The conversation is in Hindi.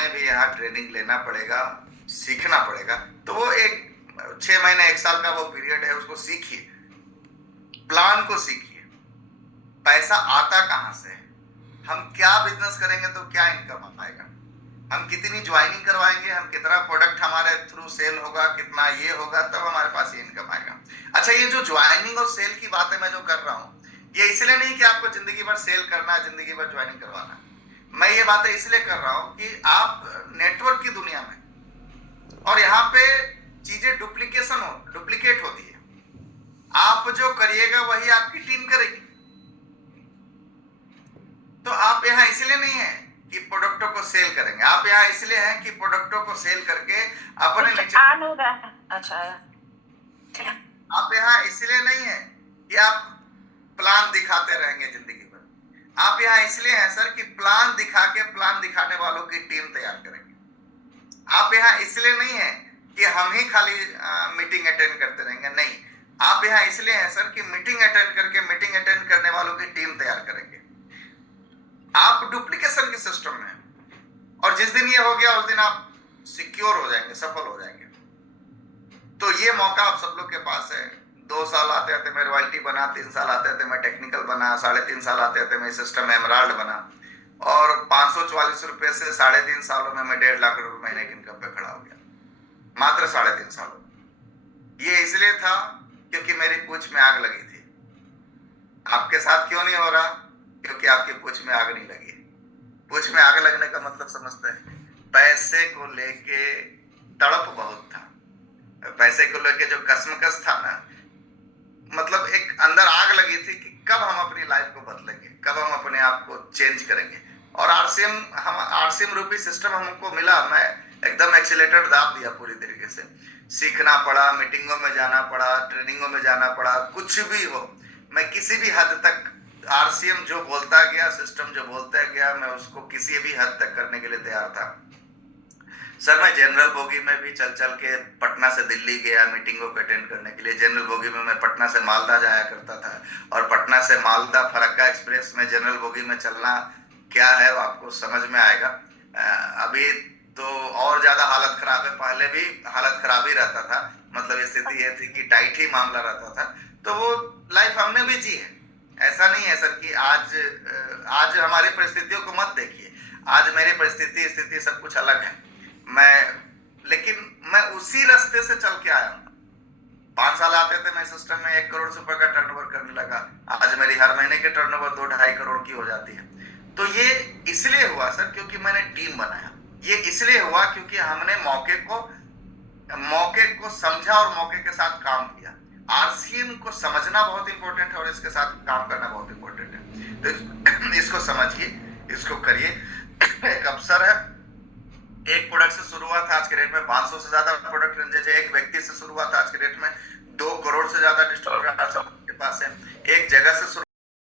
हमें भी यहाँ ट्रेनिंग लेना पड़ेगा, सीखना पड़ेगा। तो वो एक 6 महीने 1 साल का वो पीरियड है, उसको सीखिए, प्लान को सीखिए। पैसा आता कहाँ से है, हम क्या बिजनेस करेंगे तो क्या इनकम आएगा, हम कितनी ज्वाइनिंग करवाएंगे, हम कितना प्रोडक्ट हमारे थ्रू सेल होगा, कितना ये होगा, तब हमारे पास ये इनकम आएगा। अच्छा, ये जो ज्वाइनिंग और सेल की बात है मैं जो कर रहा हूँ, ये इसलिए नहीं कि आपको जिंदगी भर सेल करना है, जिंदगी भर ज्वाइनिंग करवाना है। मैं ये बातें इसलिए कर रहा हूँ कि आप नेटवर्क की दुनिया में, और यहाँ पे चीजें डुप्लीकेट होती है। आप जो करिएगा वही आपकी टीम करेगी। तो आप यहाँ इसलिए नहीं है कि प्रोडक्टों को सेल करेंगे, आप यहाँ इसलिए हैं कि प्रोडक्टों को सेल करके अपने नीचे। अच्छा, आप यहाँ इसलिए नहीं है कि आप प्लान दिखाते रहेंगे जिंदगी भर। आप यहाँ इसलिए हैं सर कि प्लान दिखा के प्लान दिखाने वालों की टीम तैयार करेंगे। आप यहाँ इसलिए नहीं है कि हम ही खाली मीटिंग अटेंड करते रहेंगे, नहीं। आप यहाँ इसलिए हैं सर कि मीटिंग अटेंड करके मीटिंग अटेंड करने वालों की टीम तैयार करेंगे। आप डुप्लीकेशन के सिस्टम में हैं, और जिस दिन ये हो गया उस दिन आप सिक्योर हो जाएंगे, सफल हो जाएंगे। तो ये मौका आप सब लोग के पास है। 2 साल आते आते मैं रॉयल्टी बना, 3 साल आते आते मैं टेक्निकल बना, 3.5 साल आते आते मैं सिस्टम में एमराल्ड बना, और 544 रुपए से 3.5 सालों में मैं 1.5 लाख रुपए महीने की इनकम पे खड़ा हो गया, मात्र 3.5 सालों। ये इसलिए था क्योंकि मेरी पूंछ में आग लगी थी। आपके साथ क्यों नहीं हो रहा? क्योंकि आपकी पूंछ में आग नहीं लगी। पूंछ में आग लगने का मतलब समझते हैं? पैसे को लेके तड़प बहुत था, पैसे को लेके जो कसमकस था ना, मतलब एक अंदर आग लगी थी कि कब हम अपनी लाइफ को बदलेंगे, कब हम अपने आप को चेंज करेंगे। और आरसीएम रूपी सिस्टम हमको मिला, मैं एकदम एक्सीलेटर दाब दिया पूरी तरीके से। सीखना पड़ा, मीटिंगों में जाना पड़ा, ट्रेनिंगों में जाना पड़ा, कुछ भी हो, मैं किसी भी हद तक आरसीएम जो बोलता गया, सिस्टम जो बोलता गया, मैं उसको किसी भी हद तक करने के लिए तैयार था। सर मैं जनरल बोगी में भी चल चल के पटना से दिल्ली गया मीटिंगों को अटेंड करने के लिए। जनरल बोगी में मैं पटना से मालदा जाया करता था, और पटना से मालदा फरक्का एक्सप्रेस में जनरल बोगी में चलना क्या है वो आपको समझ में आएगा। अभी तो और ज्यादा हालत खराब है, पहले भी हालत खराब ही रहता था, मतलब स्थिति ये थी कि टाइट ही मामला रहता था। तो वो लाइफ हमने भी जी है। ऐसा नहीं है सर कि आज हमारी परिस्थितियों को मत देखिए, आज मेरी स्थिति सब कुछ अलग है। लेकिन मैं उसी रास्ते से चल के आया हूँ। 5 साल आते थे मैं सिस्टम में 1 करोड़ रुपए का टर्नओवर करने लगा, आज मेरी हर महीने के टर्नओवर 2-2.5 करोड़ की हो जाती है। तो ये इसलिए हुआ सर क्योंकि मैंने टीम बनाया, ये इसलिए हुआ क्योंकि हमने मौके को समझा और मौके के साथ काम किया। आरसीएम को समझना बहुत इंपॉर्टेंट है और इसके साथ काम करना बहुत इंपॉर्टेंट है। तो इसको समझिए, इसको करिए। एक अवसर है, एक प्रोडक्ट से शुरू हुआ था, आज के रेट में 500 से ज्यादा प्रोडक्ट, जैसे एक व्यक्ति से शुरू हुआ था, आज के रेट में 2 करोड़ से ज्यादा डिस्ट्रीब्यूटर के पास है। एक जगह से